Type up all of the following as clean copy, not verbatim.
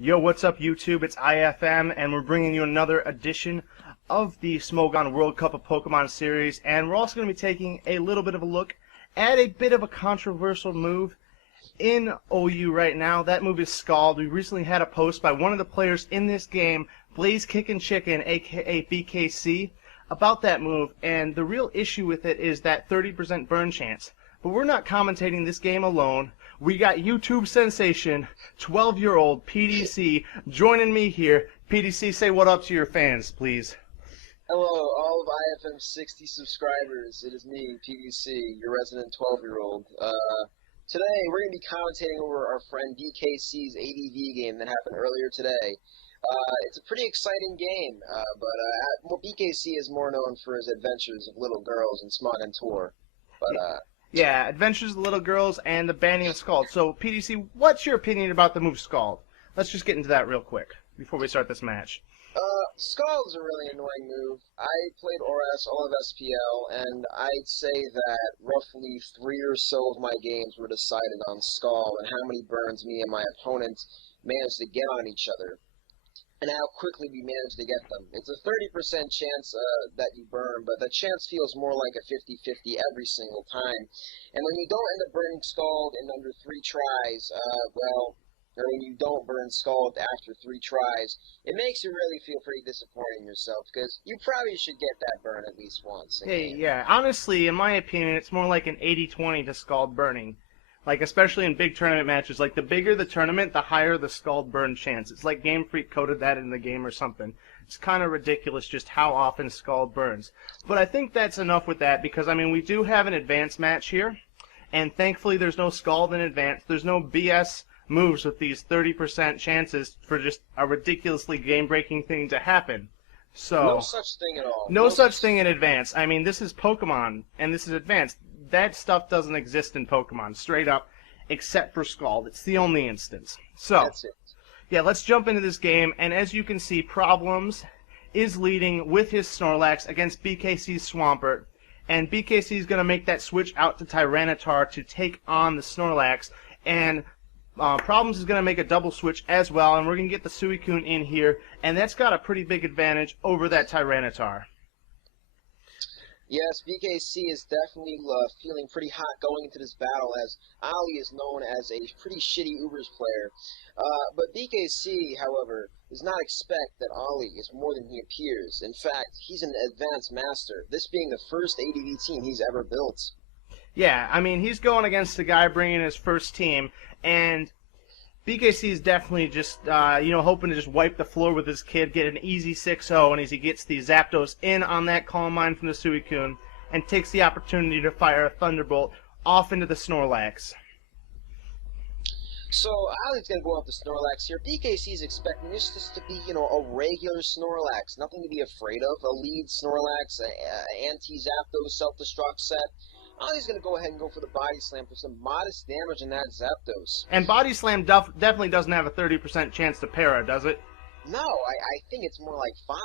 Yo, what's up YouTube? It's IFM, and we're bringing you another edition of the Smogon World Cup of Pokemon series, and we're also going to be taking a little bit of a look at a bit of a controversial move in OU right now. That move is Scald. We recently had a post by one of the players in this game, Blaze Kickin' Chicken, aka BKC, about that move, and the real issue with it is that 30% burn chance. But we're not commentating this game alone. We got YouTube sensation, 12-year-old PDC, joining me here. PDC, say what up to your fans, please. Hello, all of IFM60 subscribers. It is me, PDC, your resident 12-year-old. Today, we're going to be commentating over our friend BKC's ADV game that happened earlier today. It's a pretty exciting game, but BKC is more known for his adventures of little girls in Smogon Tour. Yeah, Adventures of Little Girls and the banning of Scald. So, PDC, what's your opinion about the move Scald? Let's just get into that real quick before we start this match. Scald is a really annoying move. I played ORAS, all of SPL, and I'd say that roughly 3 or so of my games were decided on Scald and how many burns me and my opponent managed to get on each other, and how quickly we managed to get them. It's a 30% chance that you burn, but the chance feels more like a 50-50 every single time. And when you don't end up burning Scald in under 3 tries, or when you don't burn Scald after 3 tries, it makes you really feel pretty disappointed in yourself, because you probably should get that burn at least once. Hey, yeah, honestly, in my opinion, it's more like an 80-20 to Scald burning. Like, especially in big tournament matches. Like, the bigger the tournament, the higher the Scald burn chance. It's like Game Freak coded that in the game or something. It's kind of ridiculous just how often Scald burns. But I think that's enough with that, because, I mean, we do have an advanced match here. And thankfully, there's no Scald in advance. There's no BS moves with these 30% chances for just a ridiculously game-breaking thing to happen. So, no such thing at all. No such thing in advance. I mean, this is Pokemon, and this is advanced. That stuff doesn't exist in Pokemon, straight up, except for Scald. It's the only instance. So, that's it. Yeah, let's jump into this game, and as you can see, Problems is leading with his Snorlax against BKC's Swampert, and BKC is going to make that switch out to Tyranitar to take on the Snorlax, and Problems is going to make a double switch as well, and we're going to get the Suicune in here, and that's got a pretty big advantage over that Tyranitar. Yes, BKC is definitely feeling pretty hot going into this battle, as Ali is known as a pretty shitty Ubers player. But BKC, however, does not expect that Ali is more than he appears. In fact, he's an advanced master, this being the first ADV team he's ever built. Yeah, I mean, he's going against a guy bringing his first team, and BKC is definitely just, hoping to just wipe the floor with his kid, get an easy 6-0, and as he gets the Zapdos in on that Calm Mind from the Suicune, and takes the opportunity to fire a Thunderbolt off into the Snorlax. So, Ali's going to go up the Snorlax here. BKC is expecting this just to be, a regular Snorlax, nothing to be afraid of, a lead Snorlax, anti-Zapdos self-destruct set. Ali's going to go ahead and go for the Body Slam for some modest damage in that Zapdos. And Body Slam definitely doesn't have a 30% chance to para, does it? No, I think it's more like 5.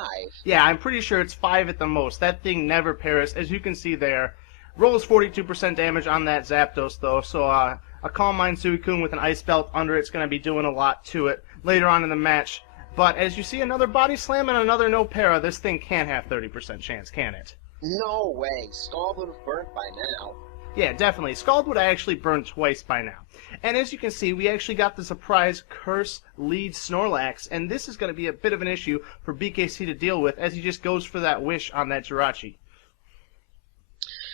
Yeah, I'm pretty sure it's 5 at the most. That thing never paras, as you can see there. Rolls 42% damage on that Zapdos, though, so a Calm Mind Suicune with an Ice Belt under it's going to be doing a lot to it later on in the match. But as you see, another Body Slam and another no para, this thing can't have 30% chance, can it? No way. Scald would have burnt by now. Yeah, definitely. Scald would have actually burned twice by now. And as you can see, we actually got the surprise Curse lead Snorlax, and this is going to be a bit of an issue for BKC to deal with as he just goes for that Wish on that Jirachi.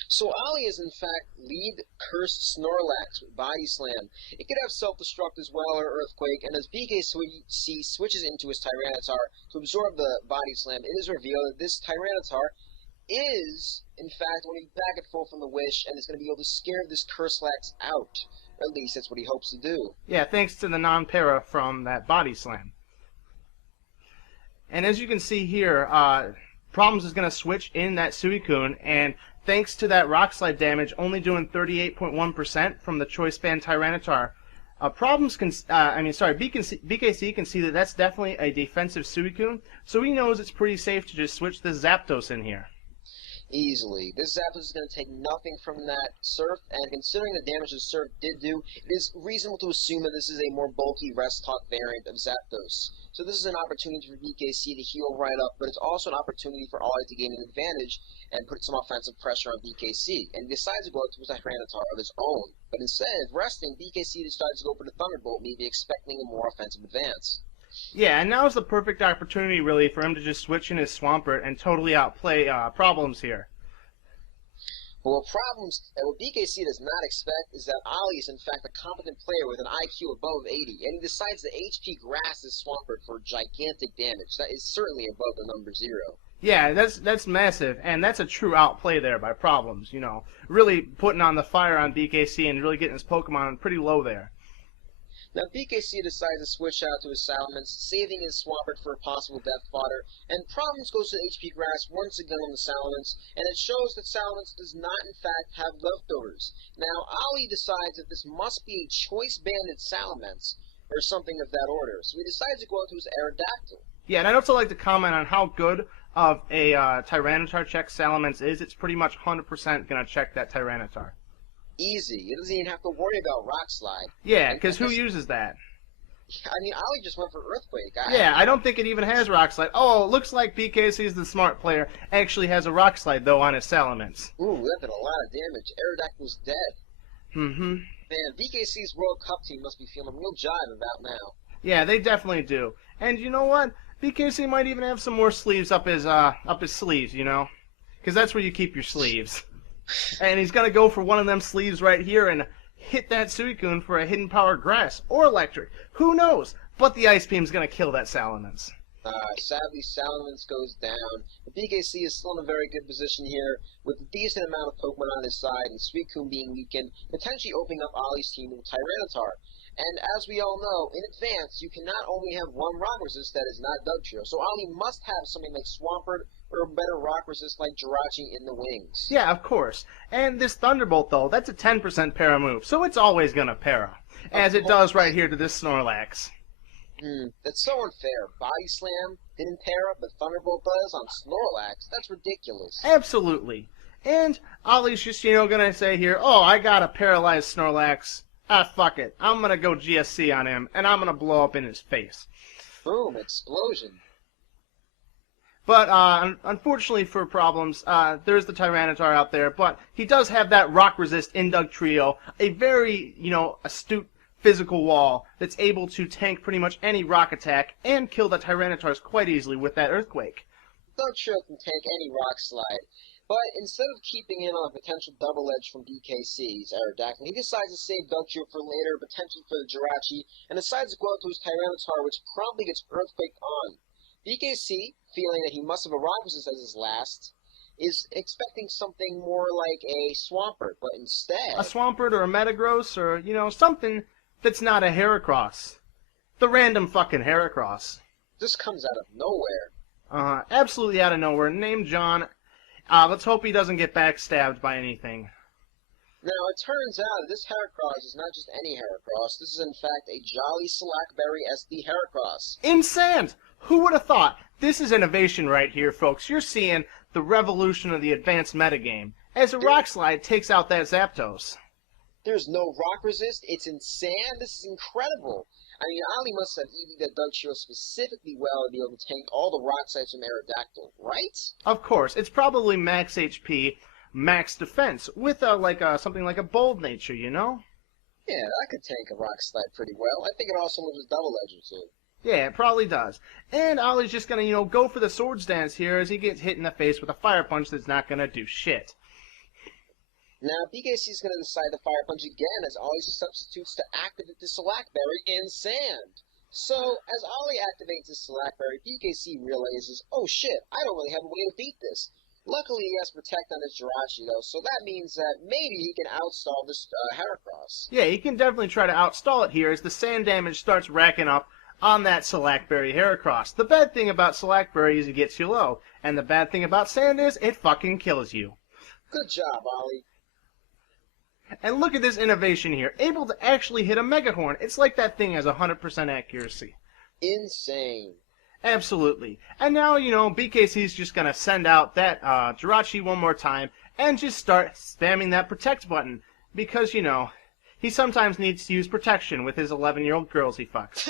So Ali is in fact lead Curse Snorlax with Body Slam. It could have Self-Destruct as well, or Earthquake, and as BKC switches into his Tyranitar to absorb the Body Slam, it is revealed that this Tyranitar is, in fact, going to be back at full from the Wish, and is going to be able to scare this Curselax out. Or at least that's what he hopes to do. Yeah, thanks to the non-para from that Body Slam. And as you can see here, Problems is going to switch in that Suicune, and thanks to that Rock Slide damage only doing 38.1% from the Choice Band Tyranitar, BKC can see that that's definitely a defensive Suicune, so he knows it's pretty safe to just switch the Zapdos in here. Easily. This Zapdos is going to take nothing from that Surf, and considering the damage the Surf did do, it is reasonable to assume that this is a more bulky Rest Talk variant of Zapdos. So this is an opportunity for BKC to heal right up, but it's also an opportunity for Ollie to gain an advantage and put some offensive pressure on BKC. And he decides to go out to a Tyranitar of his own. But instead of resting, BKC decides to go for the Thunderbolt, maybe expecting a more offensive advance. Yeah, and now's the perfect opportunity, really, for him to just switch in his Swampert and totally outplay Problems here. But what BKC does not expect is that Ollie is in fact a competent player with an IQ above 80, and he decides to HP Grass his Swampert for gigantic damage. That is certainly above the number 0. Yeah, that's massive, and that's a true outplay there by Problems, you know. Really putting on the fire on BKC and really getting his Pokemon pretty low there. Now BKC decides to switch out to his Salamence, saving his Swampert for a possible death fodder, and Problems goes to HP Grass once again on the Salamence, and it shows that Salamence does not in fact have leftovers. Now Ollie decides that this must be a Choice Banded Salamence, or something of that order, so he decides to go out to his Aerodactyl. Yeah, and I'd also like to comment on how good of a Tyranitar check Salamence is. It's pretty much 100% going to check that Tyranitar. Easy. He doesn't even have to worry about Rock Slide. Yeah, because who uses that? I mean, Ollie just went for Earthquake. I don't think it even has Rock Slide. Oh, it looks like BKC's the smart player. Actually has a Rock Slide, though, on his Salamence. Ooh, that did a lot of damage. Aerodactyl's dead. Mm-hmm. Man, BKC's World Cup team must be feeling real jive about now. Yeah, they definitely do. And you know what? BKC might even have some more sleeves up his sleeves, you know? Because that's where you keep your sleeves. And he's going to go for one of them sleeves right here and hit that Suicune for a Hidden Power Grass or Electric. Who knows? But the Ice Beam's going to kill that Salamence. Sadly, Salamence goes down. But BKC is still in a very good position here, with a decent amount of Pokemon on his side, and Suicune being weakened, potentially opening up Ollie's team with Tyranitar. And as we all know, in advance, you can not only have one Rock Resist that is not Dugtrio, so Ollie must have something like Swampert or a better Rock Resist like Jirachi in the wings. Yeah, of course. And this Thunderbolt, though, that's a 10% para move, so it's always going to para. As it does right here to this Snorlax. That's so unfair. Body Slam didn't para, but Thunderbolt does on Snorlax. That's ridiculous. Absolutely. And Ollie's just, you know, going to say here, oh, I got a paralyzed Snorlax. Ah, fuck it. I'm going to go GSC on him, and I'm going to blow up in his face. Boom, explosion. But unfortunately for Problems, there's the Tyranitar out there, but he does have that Rock Resist in Dugtrio, a very, you know, astute physical wall that's able to tank pretty much any rock attack and kill the Tyranitars quite easily with that Earthquake. Dugtrio can tank any Rock Slide. But instead of keeping in on a potential double edge from BKC's Aerodactyl, he decides to save Dugtrio for later, potentially for the Jirachi, and decides to go out to his Tyranitar, which promptly gets Earthquake on. BKC, feeling that he must have a Rock Resist as his last, is expecting something more like a Swampert, but instead... A Swampert or a Metagross or, you know, something that's not a Heracross. The random fucking Heracross. This comes out of nowhere. Absolutely out of nowhere. Named John. Let's hope he doesn't get backstabbed by anything. Now, it turns out this Heracross is not just any Heracross. This is, in fact, a Jolly Slackberry SD Heracross. Insane! Who would have thought? This is innovation right here, folks. You're seeing the revolution of the advanced metagame as a Rock Slide takes out that Zapdos. There's no Rock Resist. It's insane. This is incredible. I mean, Ollie must have EV'd that Dugtrio specifically well to be able to tank all the Rock Slides from Aerodactyl, right? Of course. It's probably max HP, max defense, with something like a Bold Nature, you know? Yeah, that could tank a Rock Slide pretty well. I think it also moves a Double Edge or two. Yeah, it probably does. And Ollie's just gonna, you know, go for the Swords Dance here as he gets hit in the face with a Fire Punch that's not gonna do shit. Now, BKC is going to decide to Fire Punch again as Ollie substitutes to activate the Slackberry in Sand. So, as Ollie activates his Slackberry, BKC realizes, oh shit, I don't really have a way to beat this. Luckily, he has Protect on his Jirachi, though, so that means that maybe he can outstall this Heracross. Yeah, he can definitely try to outstall it here as the sand damage starts racking up on that Slackberry Heracross. The bad thing about Slackberry is it gets you low, and the bad thing about sand is it fucking kills you. Good job, Ollie. And look at this innovation here. Able to actually hit a Megahorn. It's like that thing has 100% accuracy. Insane. Absolutely. And now, BKC's just going to send out that Jirachi one more time and just start spamming that protect button. Because, he sometimes needs to use protection with his 11-year-old girls he fucks.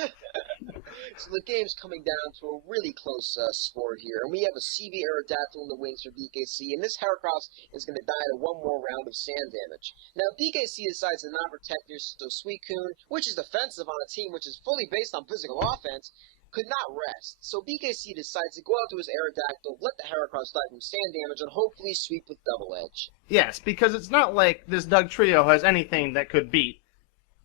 So the game's coming down to a really close score here, and we have a CB Aerodactyl in the wings for BKC, and this Heracross is going to die to one more round of sand damage. Now, BKC decides to not protect their Suicune, which is defensive on a team which is fully based on physical offense, could not rest. So BKC decides to go out to his Aerodactyl, let the Heracross die from sand damage, and hopefully sweep with Double Edge. Yes, because it's not like this Doug Trio has anything that could beat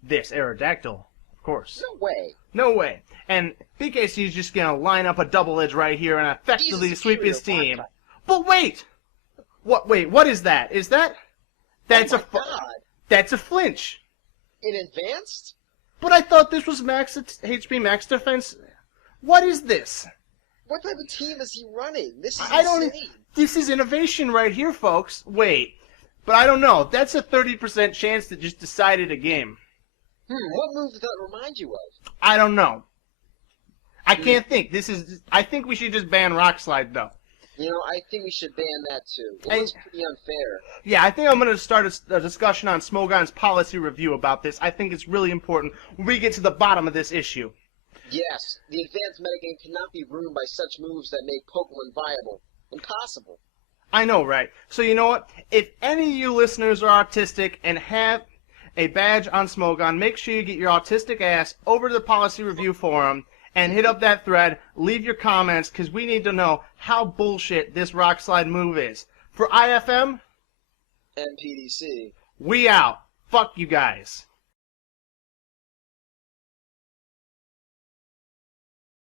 this Aerodactyl, of course. No way. No way. And BKC is just going to line up a Double Edge right here and effectively sweep his team. But wait! What is that? Is that... That's That's a flinch. In advanced? But I thought this was max HP max defense. What is this? What type of team is he running? This is insane. This is innovation right here, folks. Wait. But I don't know. That's a 30% chance to just decided a game. What move does that remind you of? I don't know. I can't think. I think we should just ban Rock Slide, though. I think we should ban that too. It looks pretty unfair. Yeah, I think I'm going to start a discussion on Smogon's policy review about this. I think it's really important when we get to the bottom of this issue. Yes, the advanced metagame cannot be ruined by such moves that make Pokemon viable. Impossible. I know, right? So you know what? If any of you listeners are autistic and have a badge on Smogon, make sure you get your autistic ass over to the policy review forum and hit up that thread. Leave your comments, because we need to know how bullshit this Rock Slide move is. For IFM and PDC, we out. Fuck you guys.